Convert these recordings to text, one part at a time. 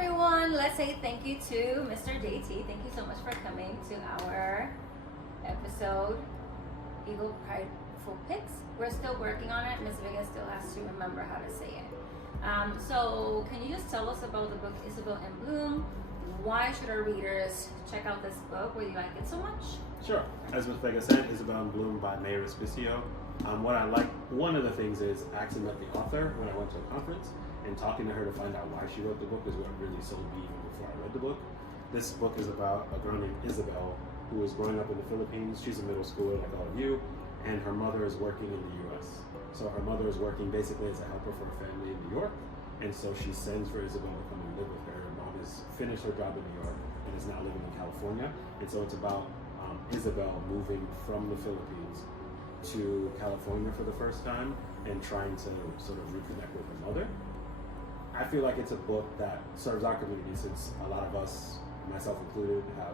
everyone. Let's say thank you to Mr. JT. Thank you so much for coming to our episode, Eagle Prideful Picks. We're still working on it. Miss Vega still has to remember how to say it. So can you just tell us about the book Isabel in Bloom? Why should our readers check out this book? Why do you like it so much? Sure. As Miss Vega said, Isabel in Bloom by Mayor Respicio. What I like, one of the things is actually met the author when I went to a conference, and talking to her to find out why she wrote the book is what really sold me even before I read the book. This book is about a girl named Isabel who is growing up in the Philippines. She's a middle schooler like all of you, and her mother is working in the US. So her mother is working basically as a helper for a family in New York, and so she sends for Isabel to come and live with her. Her mom has finished her job in New York and is now living in California, and so it's about Isabel moving from the Philippines to California for the first time and trying to sort of reconnect with her mother. I feel like it's a book that serves our community, since a lot of us, myself included, have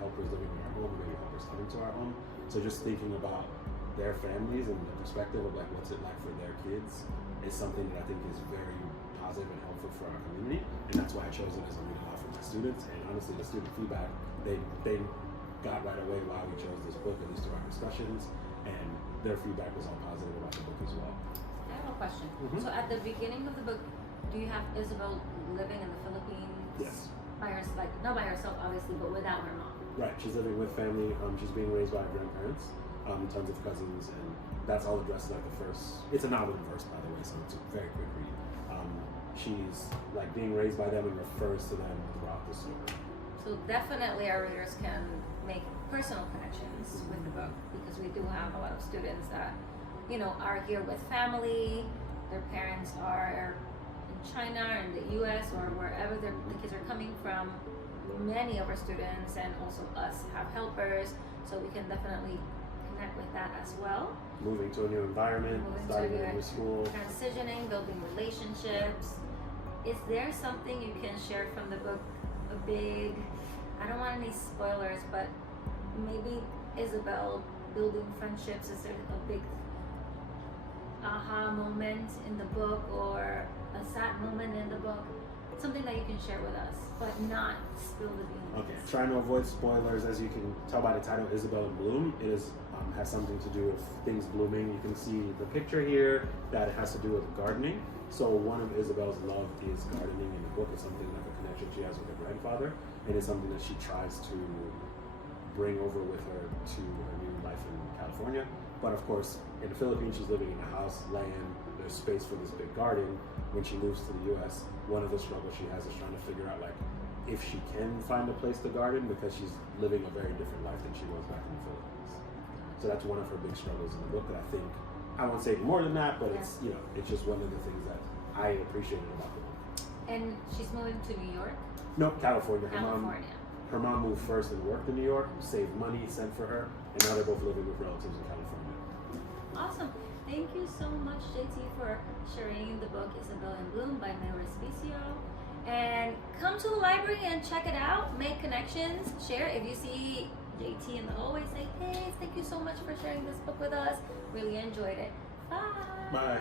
helpers living in our home, maybe helpers coming to our home. So just thinking about their families and the perspective of like what's it like for their kids is something that I think is very positive and helpful for our community, and that's why I chose it as a read aloud for my students. And honestly, the student feedback, they got right away why we chose this book, at least through our discussions, and their feedback was all positive about the book as well. I have a question. So at the beginning of the book, do you have Isabel living in the Philippines? Yes. By herself, like not by herself obviously, but without her mom. Right, she's living with family. She's being raised by her grandparents, tons of cousins, and that's all addressed like the first. It's a novel in verse, by the way, so it's a very quick read. She's like being raised by them and refers to them throughout the story. So definitely our readers can make personal connections with the book, because we do have a lot of students that, you know, are here with family. Their parents are in China or in the US or wherever the kids are coming from. Many of our students and also us have helpers, so we can definitely connect with that as well. Moving to a new environment, starting a new school. Transitioning, building relationships. Is there something you can share from the book? A big, I don't want any spoilers, but maybe Isabel building friendships. Is there a big aha moment in the book or a sad moment in the book? Something that you can share with us, but not spill the beans. Okay, trying to avoid spoilers. As you can tell by the title, Isabel in Bloom, it is has something to do with things blooming. You can see the picture here that it has to do with gardening. So one of Isabel's love is gardening in the book. It's something like a connection she has with her grandfather, and it's something that she tries to bring over with her to her new life in California. But of course, in the Philippines, she's living in a house, land, there's space for this big garden. When she moves to the US, one of the struggles she has is trying to figure out like if she can find a place to garden, because she's living a very different life than she was back in the Philippines. So that's one of her big struggles in the book that I think, I won't say more than that, but it's, you know, it's just one of the things that I appreciated about the book. And she's moving to New York? No, California. Her California. mom moved first and worked in New York, saved money, sent for her, and now they're both living with relatives in California. Awesome. Thank you so much, JT, for sharing the book Isabel in Bloom by Mayor Respicio. And come to the library and check it out. Make connections. Share. If you see JT in the hallway, say, hey, thank you so much for sharing this book with us. Really enjoyed it. Bye. Bye.